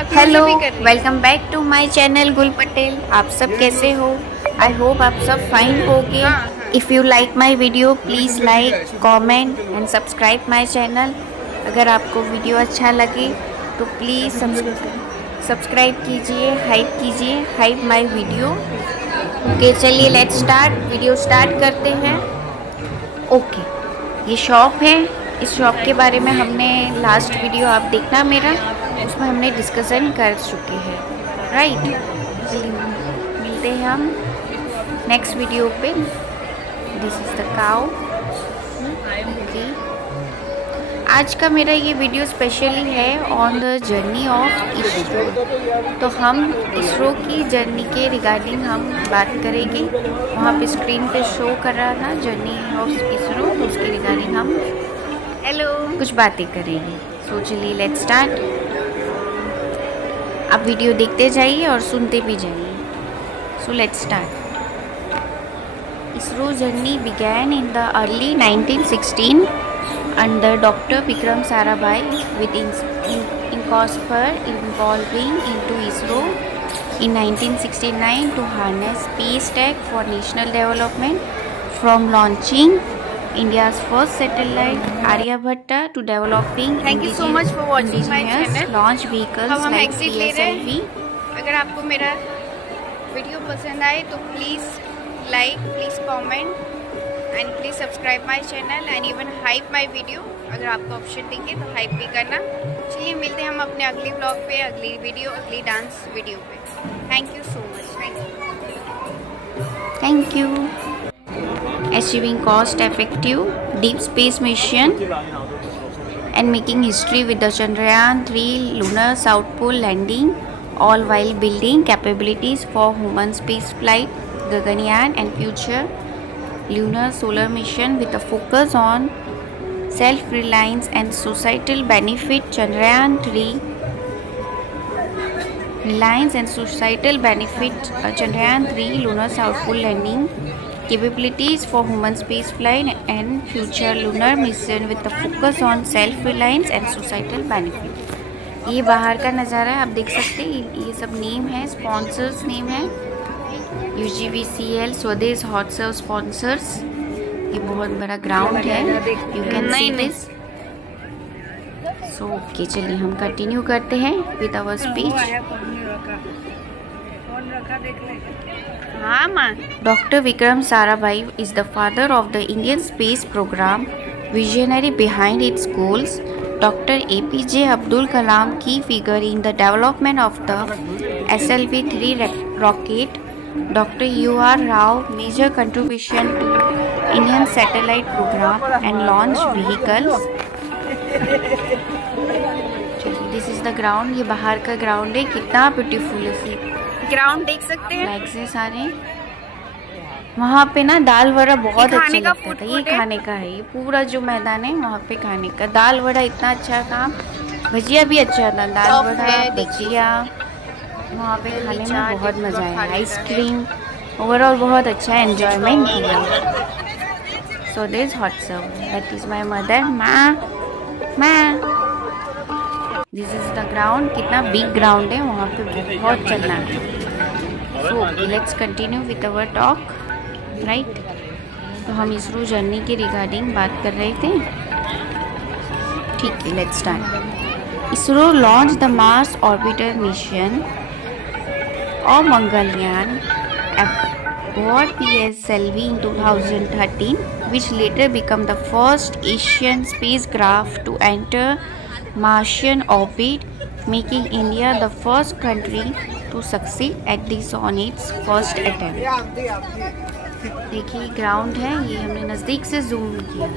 Hello, welcome back to my channel Gul Patel. आप सब कैसे हो? आई होप आप सब फाइन होगे। If you like my video please like, comment and subscribe my channel. अगर आपको वीडियो अच्छा लगे तो प्लीज़ सब्सक्राइब कीजिए, हाइप माय वीडियो। ओके, चलिए लेट्स स्टार्ट। वीडियो स्टार्ट करते हैं। ओके, ये शॉप है। इस शॉप के बारे में हमने लास्ट वीडियो आप देखना मेरा, उसमें हमने डिस्कशन कर चुके हैं, राइट। मिलते हैं हम नेक्स्ट वीडियो पे। This is the cow. Okay, आज का मेरा ये वीडियो स्पेशली है on the journey of ISRO. तो हम इसरो की जर्नी के रिगार्डिंग हम बात करेंगे। वहाँ पे स्क्रीन पे शो कर रहा था जर्नी ऑफ इसरो, तो उसके रिगार्डिंग हम कुछ बातें करेंगे। सो चलिए लेट्स स्टार्ट। आप वीडियो देखते जाइए और सुनते भी जाइए। So let's start. ISRO journey began in the early 1916 under Dr. Vikram Sarabhai with Incosper involving into ISRO in 1969 to harness space tech for national development, from launching India's first satellite Aryabhatta to developing Thank you so much for watching my indigenous channel. launch vehicles हम like exit ले रहे PSLV. हैं। अगर आपको मेरा video पसंद आए तो please like, please comment and please subscribe my channel and even hype my video. अगर आपको ऑप्शन देंगे तो हाइप भी करना। चलिए मिलते हैं हम अपने अगली ब्लॉग पे, अगली वीडियो, अगली डांस वीडियो पे। Thank you so much. Thank you. Achieving cost-effective deep space mission and making history with the Chandrayaan-3 lunar South Pole landing, all while building capabilities for human space flight, Gaganyaan, and future lunar solar mission with a focus on self-reliance and societal benefit. Chandrayaan-3 Reliance and societal benefit. Chandrayaan-3 lunar South Pole landing capabilities for human space flight and future lunar mission with the focus on self-reliance and societal benefit. ये बाहर का नज़ारा है, आप देख सकते हैं। ये सब नेम है, स्पॉन्सर्स नेम है। UGVCL स्वदेश हॉट सर्व स्पॉन्सर्स। ये बहुत बड़ा ग्राउंड है, you can see this. So okay, चलिए हम कंटिन्यू करते हैं विद आवर स्पीच। हाँ माँ। Dr. Vikram Sarabhai is the father of the Indian space program, visionary behind its goals. Dr. APJ Abdul Kalam, key figure in the development of the SLV-3 rocket. Dr. UR Rao, major contribution to Indian satellite program and launch vehicles. This is the ground. ये बाहर का ground है, कितना beautiful है। Ground देख सकते हैं। Flags हैं सारे। वहाँ पे ना दाल वड़ा बहुत अच्छा खाने का लगता था। फूड ये है। खाने का है, ये पूरा जो मैदान है वहाँ पे खाने का। दाल वड़ा इतना अच्छा था, भजिया भी अच्छा था। दाल टॉप वड़ा, है, भजिया, वहाँ पे खाने में बहुत मज़ा आया। आइसक्रीम, ओवरऑल बहुत अच्छा एंजॉयमेंट किया। So this hot serve, that is my mother. माँ दिस इज़ द ग्राउंड। कितना बिग ग्राउंड है, वहाँ पे बहुत चलना है। So let's continue with our talk, right. तो हम इसरो जर्नी के रिगार्डिंग बात कर रहे थे, ठीक है। Let's start. ISRO launch the Mars orbiter mission और Mangalyaan aboard PSLV in 2013, which later became the first Asian spacecraft to enter Martian orbit, making India the first country to succeed at this on its first attempt. देखिए ground है, ये हमने नज़दीक से zoom किया।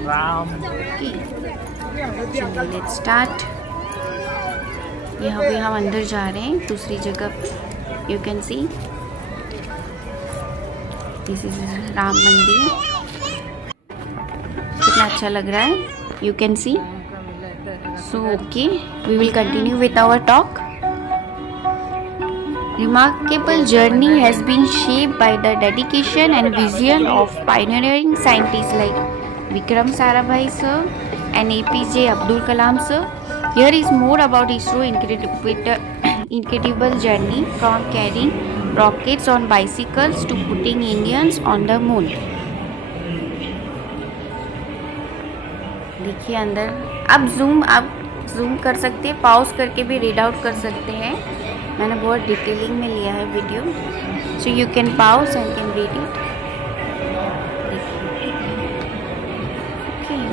चलिए let's start. यहाँ पे हम अंदर जा रहे हैं दूसरी जगह। You can see this is Ram मंदिर। कितना अच्छा लग रहा है, you can see. So okay, we will continue with our talk. Remarkable journey has been shaped by the dedication and vision of pioneering scientists like Vikram Sarabhai sir and APJ Abdul Kalam sir. Here is more about ISRO incredible journey from carrying rockets on bicycles to putting Indians on the moon. देखिए अंदर आप zoom कर सकते हैं, pause करके भी read out कर सकते हैं। मैंने बहुत डिटेलिंग में लिया है video, so you can pause and can read it.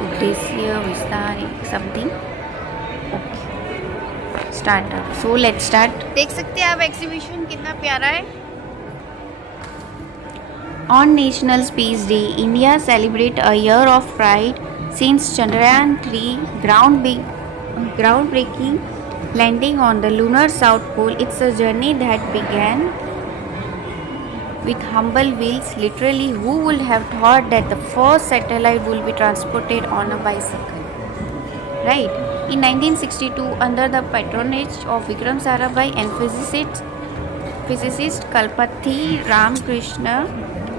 उद्देश्य विस्तार something. Start up, so let's start. देख सकते हैं आप एग्जीबिशन कितना प्यारा है। On National Space Day, India celebrate a year of pride since Chandrayaan 3 groundbreaking landing on the lunar south pole. It's a journey that began with humble wheels. Literally, who would have thought that the first satellite will be transported on a bicycle? Right? In 1962, under the patronage of Vikram Sarabhai and physicist Kalpathy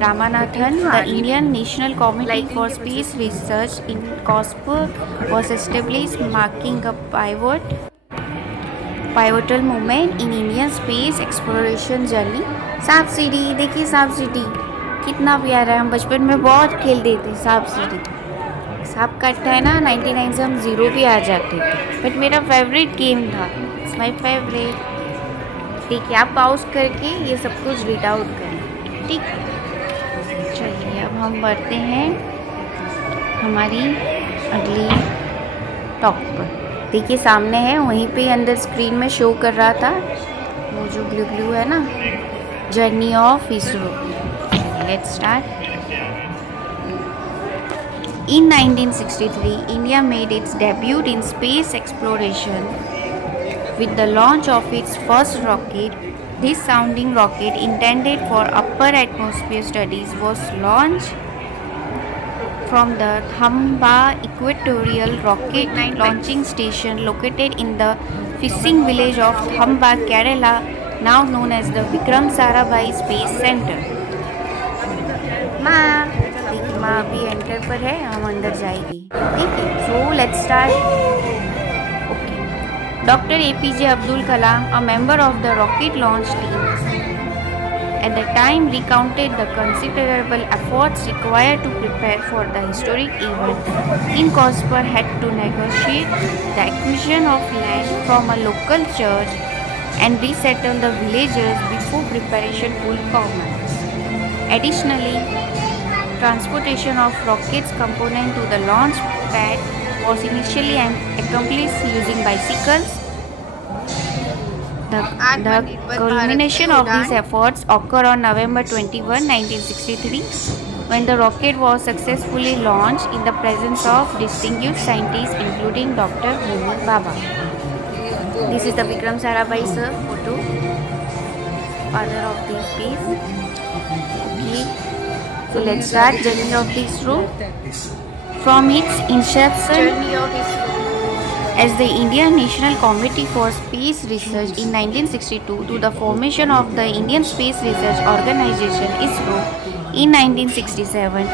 Ramanathan, the Indian National Committee for Space Research in COSPA was established, marking a pivotal moment in Indian space exploration journey. सांप सीढ़ी, देखिए सांप सीढ़ी कितना प्यारा है। हम बचपन में बहुत खेलते थे सांप सीढ़ी। सांप काटता है ना 99 से हम 0 भी आ जाते थे, बट मेरा फेवरेट गेम था। It's my favourite. ठीक है, आप पॉज करके ये सब कुछ रीड आउट करें। ठीक, चलिए अब हम बढ़ते हैं हमारी अगली टॉप पर। देखिए सामने है, वहीं पे अंदर स्क्रीन में शो कर रहा था वो जो ब्लू है ना, journey of ISRO. Let's start. In 1963, India made its debut in space exploration with the launch of its first rocket. This sounding rocket, intended for upper atmosphere studies, was launched from the Thamba Equatorial Rocket Launching Station located in the fishing village of Thamba, Kerala, now known as the Vikram Sarabhai Space Center. माँ अभी enter पर है, हम अंदर जाएगी। ठीक है, so let's start. Okay. Doctor APJ Abdul Kalam, a member of the rocket launch team, at the time recounted the considerable efforts required to prepare for the historic event. In COSPA had to negotiate the acquisition of land from a local church and resettle the villagers before preparation could commence. Additionally, transportation of rockets component to the launch pad was initially accomplished using bicycles. The culmination of these efforts occurred on November 21, 1963, when the rocket was successfully launched in the presence of distinguished scientists including Dr. Homi Bhabha. This is the Vikram Sarabhai sir photo, father of the space. Okay. So let's start journey of the ISRO. From its inception as the Indian National Committee for Space Research in 1962 to the formation of the Indian Space Research Organization ISRO in 1967,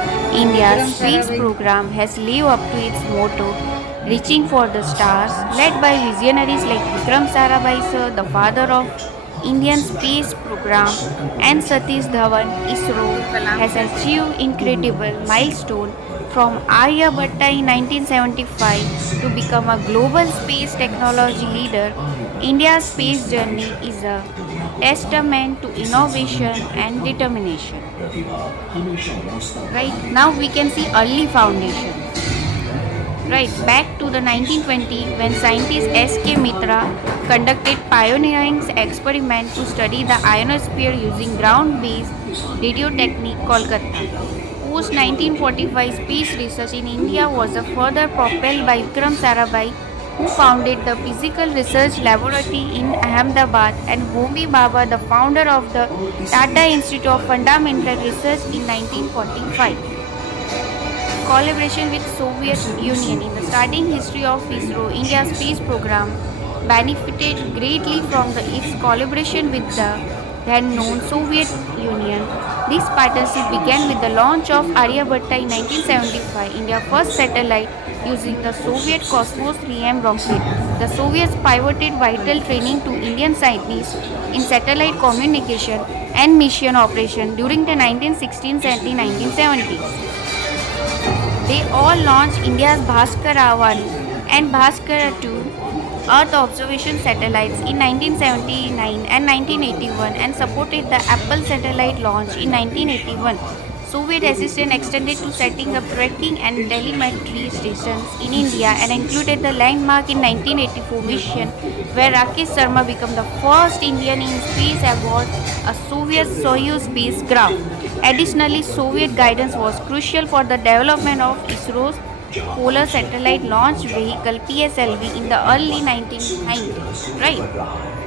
India's space program has lived up to its motto, reaching for the stars. Led by visionaries like Vikram Sarabhai sir, the father of Indian space program, and Satish Dhawan, ISRO has achieved incredible milestone from Aryabhatta in 1975 to become a global space technology leader. India's space journey is a testament to innovation and determination. Right, now we can see early foundation. Right, back to the 1920 when scientist S.K. Mitra conducted pioneering experiment to study the ionosphere using ground-based radio technique, Kolkata. Post 1945 space research in India was further propelled by Vikram Sarabhai, who founded the Physical Research Laboratory in Ahmedabad, and Homi Bhabha, the founder of the Tata Institute of Fundamental Research in 1945. Collaboration with Soviet Union. In the starting history of ISRO, India's space program benefited greatly from its collaboration with the then known Soviet Union. This partnership began with the launch of Aryabhatta in 1975, India's first satellite using the Soviet Cosmos 3M rocket. The Soviets pivoted vital training to Indian scientists in satellite communication and mission operation during the 1960s and the 1970s. They all launched India's Bhaskara 1 and Bhaskara 2 Earth observation satellites in 1979 and 1981 and supported the Apple satellite launch in 1981. Soviet assistance extended to setting up tracking and telemetry stations in India and included the landmark in 1984 mission where Rakesh Sharma became the first Indian in space aboard a Soviet Soyuz spacecraft. Additionally, Soviet guidance was crucial for the development of ISRO's Polar Satellite Launch Vehicle PSLV in the early 1990s. Right?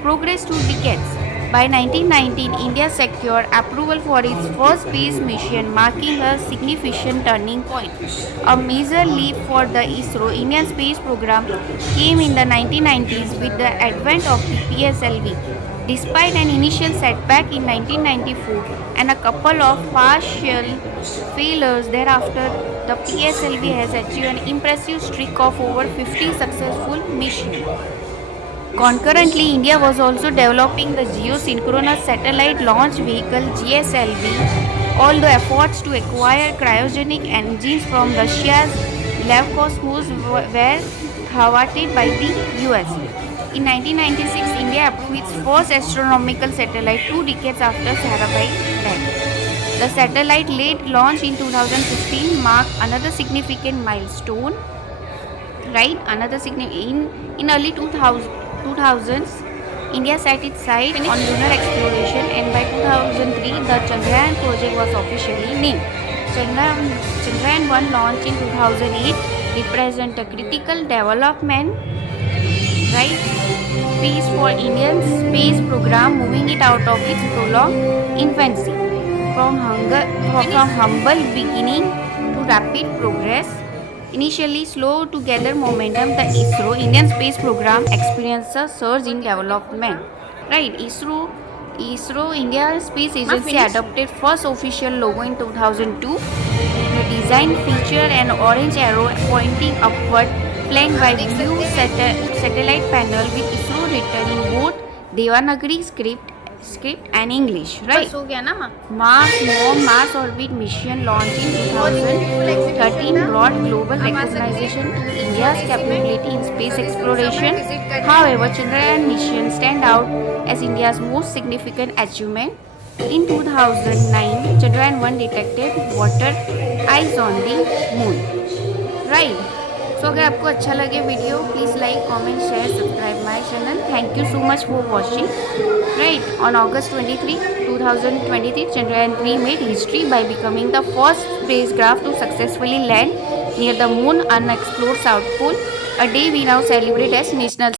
Progress 2 decades. By 1919, India secured approval for its first space mission, marking a significant turning point. A major leap for the ISRO Indian space program came in the 1990s with the advent of the PSLV. Despite an initial setback in 1994 and a couple of partial failures thereafter, the PSLV has achieved an impressive streak of over 50 successful missions. Concurrently, India was also developing the Geosynchronous Satellite Launch Vehicle GSLV, although efforts to acquire cryogenic engines from Russia's Levkosmos were thwarted by the US. In 1996, India approved its first astronomical satellite 2 decades after Sarabhai died. The satellite-led launch in 2015 marked another significant milestone. Right, in early 2000s, India set its sights on lunar exploration, and by 2003, the Chandrayaan project was officially named. Chandrayaan 1 launched in 2008 represent a critical development, right, phase for Indian space program, moving it out of its prolonged infancy. From humble beginning to rapid progress, initially slow to gather momentum, the ISRO Indian space program experienced a surge in development. Right, ISRO India Space Agency adopted first official logo in 2002. The design featured an orange arrow pointing upward, flanked by blue satellite panel with ISRO written in both Devanagari script and English. Right. Mars orbit mission launched in 2013 brought global recognition to India's capability in space exploration. However, Chandrayaan mission stand out as India's most significant achievement. In 2009, Chandrayaan 1 detected water ice on the moon. Right. So अगर आपको अच्छा लगे video, please like, comment, share, subscribe my channel. Thank you so much for watching. Right, on August 23, 2023, Chandrayaan 3 made history by becoming the first spacecraft to successfully land near the moon unexplored South Pole, a day we now celebrate as National